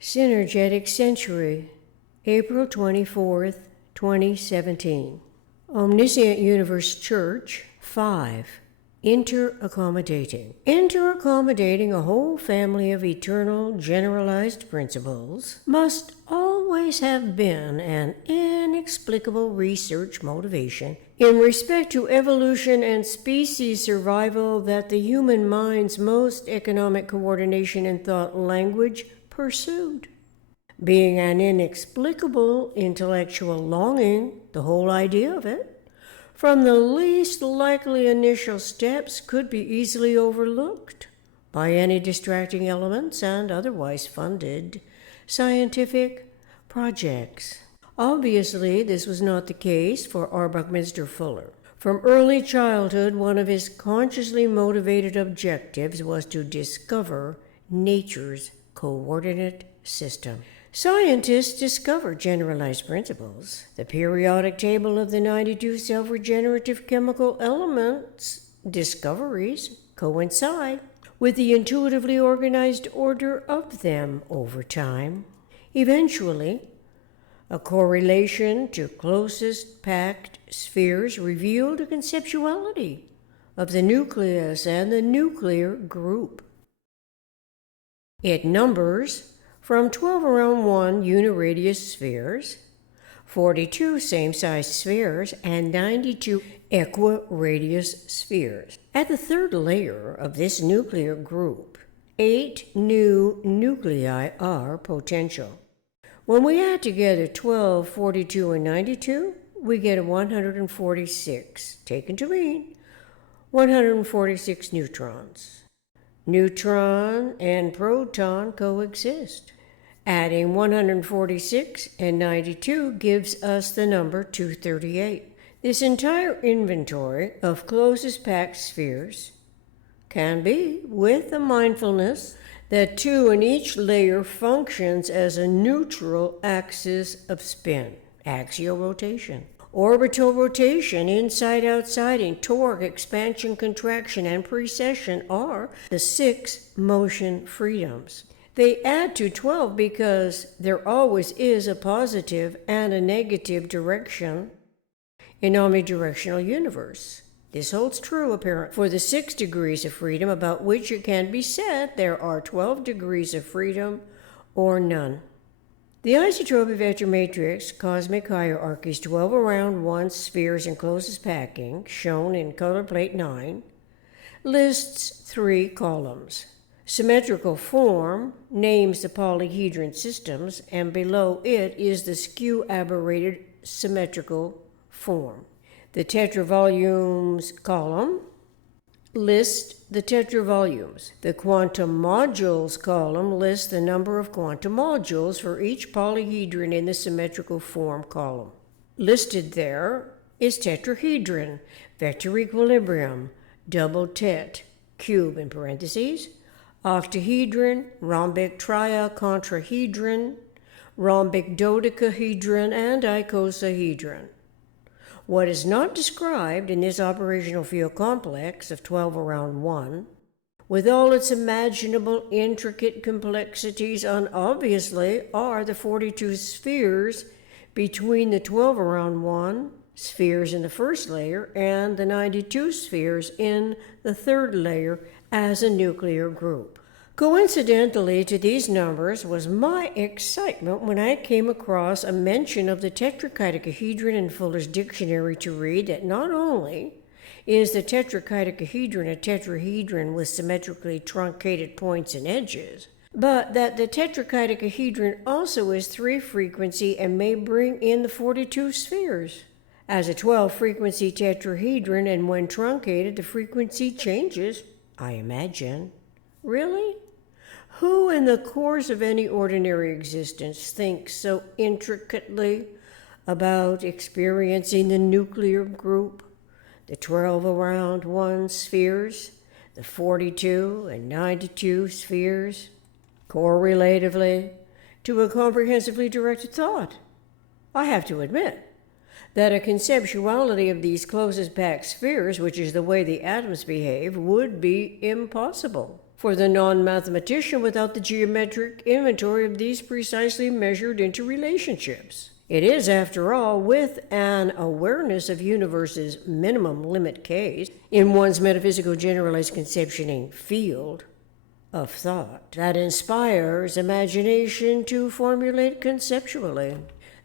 Synergetic Century, April 24th, 2017. Omniscient Universe Church, 5. Interaccommodating. Interaccommodating a whole family of eternal, generalized principles must always have been an inexplicable research motivation in respect to evolution and species survival that the human mind's most economic coordination and thought language pursued. Being an inexplicable intellectual longing, the whole idea of it, from the least likely initial steps could be easily overlooked by any distracting elements and otherwise funded scientific projects. Obviously, this was not the case for R. Buckminster Fuller. From early childhood, one of his consciously motivated objectives was to discover nature's coordinate system. Scientists discover generalized principles. The periodic table of the 92 self-regenerative chemical elements discoveries coincide with the intuitively organized order of them over time. Eventually, a correlation to closest packed spheres revealed a conceptuality of the nucleus and the nuclear group. It numbers from 12 around 1 uniradius spheres, 42 same-sized spheres, and 92 equiradius spheres. At the third layer of this nuclear group, 8 new nuclei are potential. When we add together 12, 42, and 92, we get 146, taken to mean 146 neutrons. Neutron and proton coexist. Adding 146 and 92 gives us the number 238. This entire inventory of closest packed spheres can be, with the mindfulness that 2 in each layer functions as a neutral axis of spin, axial rotation, orbital rotation, inside-outsiding, torque, expansion, contraction, and precession are the 6 motion freedoms. They add to 12 because there always is a positive and a negative direction in omnidirectional universe. This holds true, apparently, for the 6 degrees of freedom, about which it can be said there are 12 degrees of freedom or none. The isotropic vector matrix cosmic hierarchies 12 around 1 spheres in closest packing, shown in color plate 9, lists 3 columns. Symmetrical form names the polyhedron systems, and below it is the skew-aberrated symmetrical form. The tetravolumes column lists the tetravolumes. The quantum modules column lists the number of quantum modules for each polyhedron in the symmetrical form column. Listed there is tetrahedron, vector equilibrium, double tet, cube in parentheses, octahedron, rhombic triacontrahedron, rhombic dodecahedron, and icosahedron. What is not described in this operational field complex of 12 around 1, with all its imaginable intricate complexities, obviously are the 42 spheres between the 12 around 1 spheres in the first layer and the 92 spheres in the third layer as a nuclear group. Coincidentally to these numbers was my excitement when I came across a mention of the tetrachedecahedron in Fuller's dictionary to read that not only is the tetrachedecahedron a tetrahedron with symmetrically truncated points and edges, but that the tetrachedecahedron also is 3-frequency and may bring in the 42 spheres. As a 12-frequency tetrahedron, and when truncated, the frequency changes, I imagine. Really? Who in the course of any ordinary existence thinks so intricately about experiencing the nuclear group, the 12 around 1 spheres, the 42 and 92 spheres, correlatively to a comprehensively directed thought? I have to admit that a conceptuality of these closest packed spheres, which is the way the atoms behave, would be impossible. for the non-mathematician without the geometric inventory of these precisely measured interrelationships. It is, after all, with an awareness of universe's minimum limit case in one's metaphysical generalized conceptioning field of thought that inspires imagination to formulate conceptually.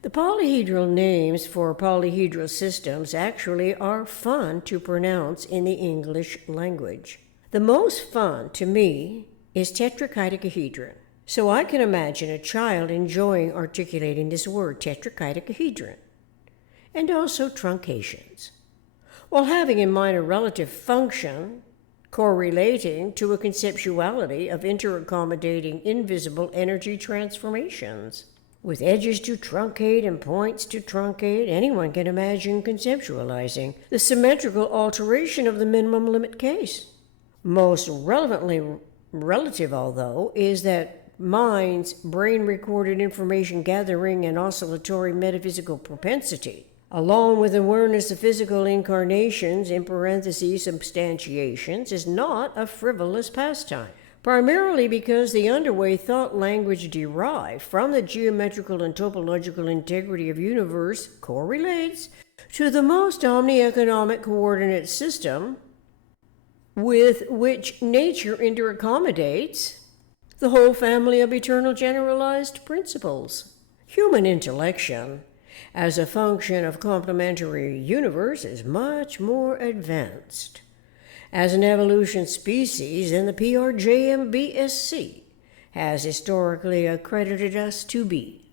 The polyhedral names for polyhedral systems actually are fun to pronounce in the English language. The most fun, to me, is tetrachydecahedron. So I can imagine a child enjoying articulating this word, tetrachydecahedron, and also truncations, while having in mind a relative function correlating to a conceptuality of interaccommodating invisible energy transformations. With edges to truncate and points to truncate, anyone can imagine conceptualizing the symmetrical alteration of the minimum limit case. Most relevantly relative, although, is that mind's brain-recorded information gathering and oscillatory metaphysical propensity, along with awareness of physical incarnations, in parentheses, substantiations, is not a frivolous pastime, primarily because the underway thought language derived from the geometrical and topological integrity of universe correlates to the most omnieconomic coordinate system with which nature interaccommodates the whole family of eternal generalized principles. Human intellection, as a function of complementary universe, is much more advanced as an evolution species than the PRJMBSC has historically accredited us to be.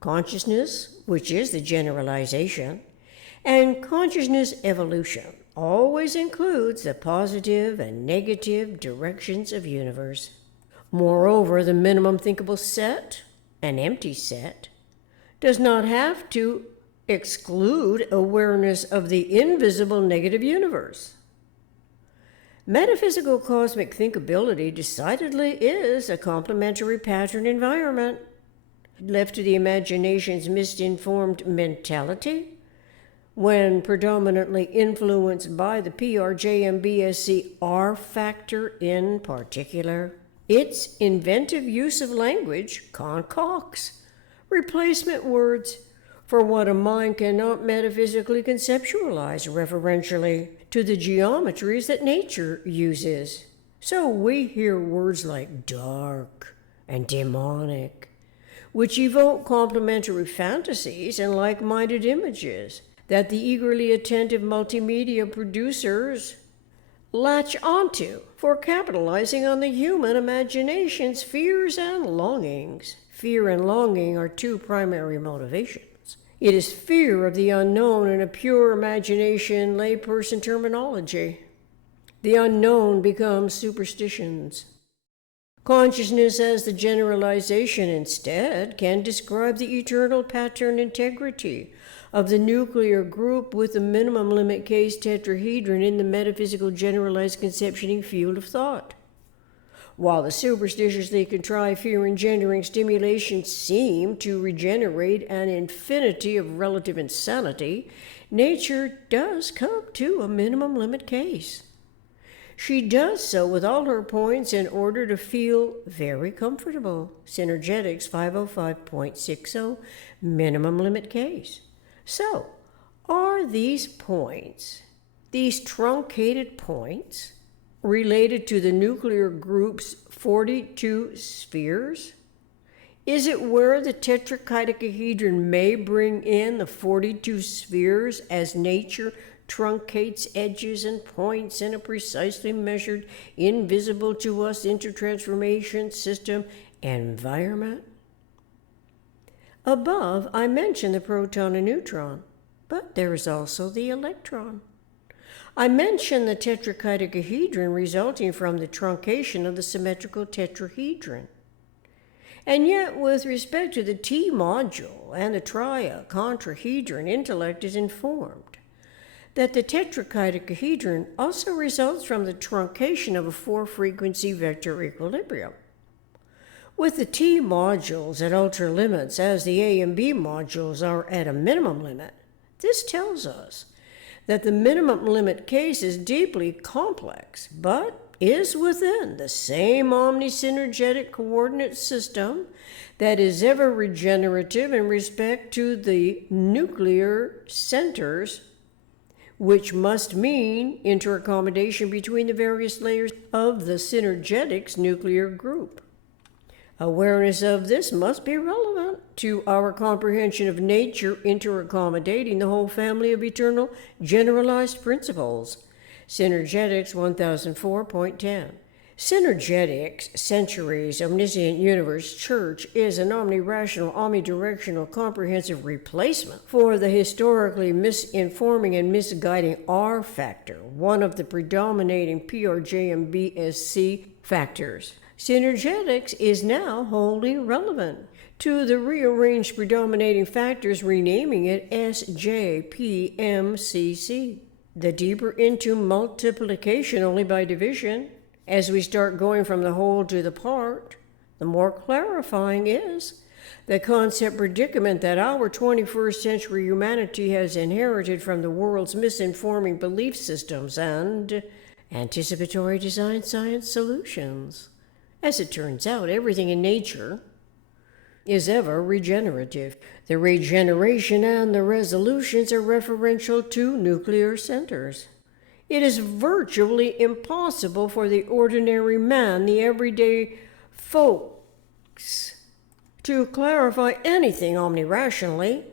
Consciousness, which is the generalization, and consciousness evolution always includes the positive and negative directions of universe. Moreover, the minimum thinkable set, an empty set, does not have to exclude awareness of the invisible negative universe. Metaphysical cosmic thinkability decidedly is a complementary pattern environment. Left to the imagination's misinformed mentality, when predominantly influenced by the PRJMBSC R factor in particular, its inventive use of language concocts replacement words for what a mind cannot metaphysically conceptualize referentially to the geometries that nature uses. So we hear words like dark and demonic, which evoke complementary fantasies and like-minded images that the eagerly attentive multimedia producers latch onto for capitalizing on the human imagination's fears and longings. Fear and longing are two primary motivations. It is fear of the unknown in a pure imagination layperson terminology. The unknown becomes superstitions. Consciousness as the generalization instead can describe the eternal pattern integrity of the nuclear group with the minimum limit case tetrahedron in the metaphysical generalized conceptioning field of thought. While the superstitiously contrived fear-engendering stimulations seem to regenerate an infinity of relative insanity, nature does come to a minimum limit case. She does so with all her points in order to feel very comfortable. Synergetics 505.60, minimum limit case. So, are these points, these truncated points, related to the nuclear group's 42 spheres? Is it where the tetrachydecahedron may bring in the 42 spheres as nature truncates edges and points in a precisely measured, invisible to us intertransformation system environment? Above, I mentioned the proton and neutron, but there is also the electron. I mentioned the tetrachydecahedron resulting from the truncation of the symmetrical tetrahedron. And yet, with respect to the T module and the tricontrahedron, intellect is informed that the tetrachydecahedron also results from the truncation of a four-frequency vector equilibrium. With the T modules at ultra limits, as the A and B modules are at a minimum limit, this tells us that the minimum limit case is deeply complex, but is within the same omnisynergetic coordinate system that is ever regenerative in respect to the nuclear centers, which must mean interaccommodation between the various layers of the Synergetics nuclear group. Awareness of this must be relevant to our comprehension of nature interaccommodating the whole family of eternal generalized principles. Synergetics 1004.10. Synergetics, Centuries, Omniscient Universe, Church is an omnirational, omnidirectional, comprehensive replacement for the historically misinforming and misguiding R factor, one of the predominating PRJ and BSC factors. Synergetics is now wholly relevant to the rearranged predominating factors, renaming it SJPMCC. The deeper into multiplication only by division, as we start going from the whole to the part, the more clarifying is the concept predicament that our 21st century humanity has inherited from the world's misinforming belief systems and anticipatory design science solutions. As it turns out, everything in nature is ever regenerative. The regeneration and the resolutions are referential to nuclear centers. It is virtually impossible for the ordinary man, the everyday folks, to clarify anything omnirationally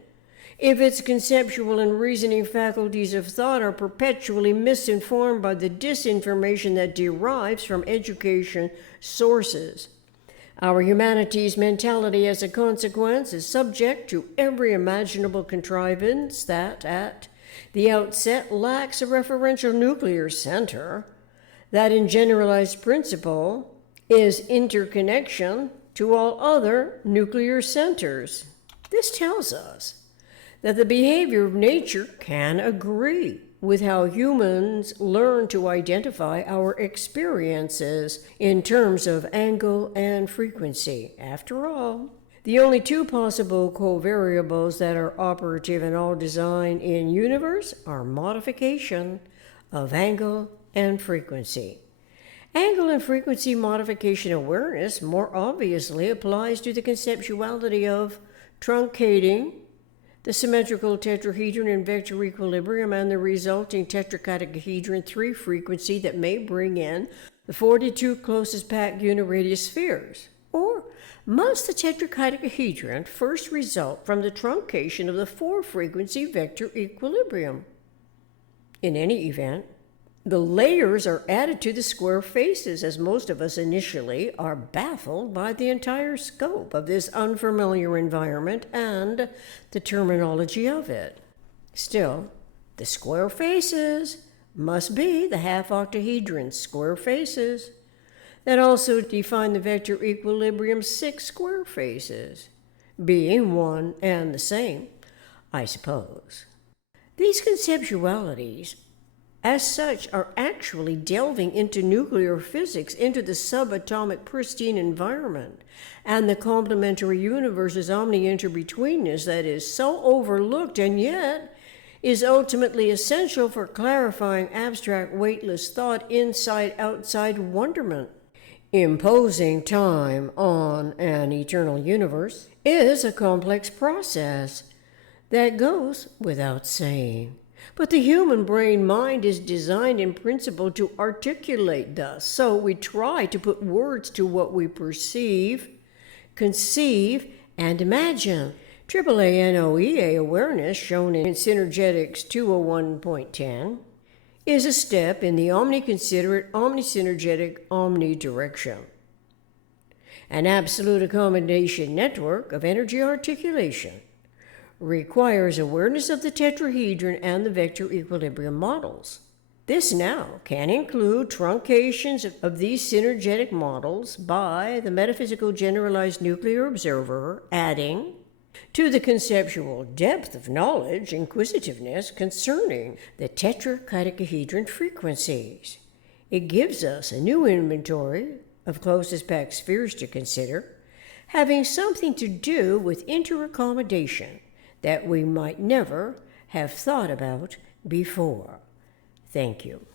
if its conceptual and reasoning faculties of thought are perpetually misinformed by the disinformation that derives from education sources. Our humanity's mentality, as a consequence, is subject to every imaginable contrivance that, at the outset, lacks a referential nuclear center, that in generalized principle is interconnection to all other nuclear centers. This tells us that the behavior of nature can agree with how humans learn to identify our experiences in terms of angle and frequency. After all, the only two possible covariables that are operative in all design in universe are modification of angle and frequency. Angle and frequency modification awareness more obviously applies to the conceptuality of truncating the symmetrical tetrahedron in vector equilibrium and the resulting tetracatahedron 3 frequency that may bring in the 42 closest packed uniradius spheres. Or must the tetracatahedron first result from the truncation of the 4 frequency vector equilibrium? In any event, the layers are added to the square faces, as most of us initially are baffled by the entire scope of this unfamiliar environment and the terminology of it. Still, the square faces must be the half-octahedron square faces that also define the vector equilibrium's 6 square faces, being one and the same, I suppose. These conceptualities as such are actually delving into nuclear physics, into the subatomic pristine environment, and the complementary universe's omni-interbetweenness that is so overlooked and yet is ultimately essential for clarifying abstract weightless thought inside-outside wonderment. Imposing time on an eternal universe is a complex process that goes without saying. But the human brain mind is designed in principle to articulate thus, so we try to put words to what we perceive, conceive, and imagine. AAA-NOEA awareness, shown in Synergetics 201.10, is a step in the omniconsiderate, omnisynergetic, omnidirection. An absolute accommodation network of energy articulation requires awareness of the tetrahedron and the vector equilibrium models. This now can include truncations of these synergetic models by the metaphysical generalized nuclear observer, adding to the conceptual depth of knowledge, inquisitiveness concerning the tetracatahedron frequencies. It gives us a new inventory of closest packed spheres to consider, having something to do with interaccommodation that we might never have thought about before. Thank you.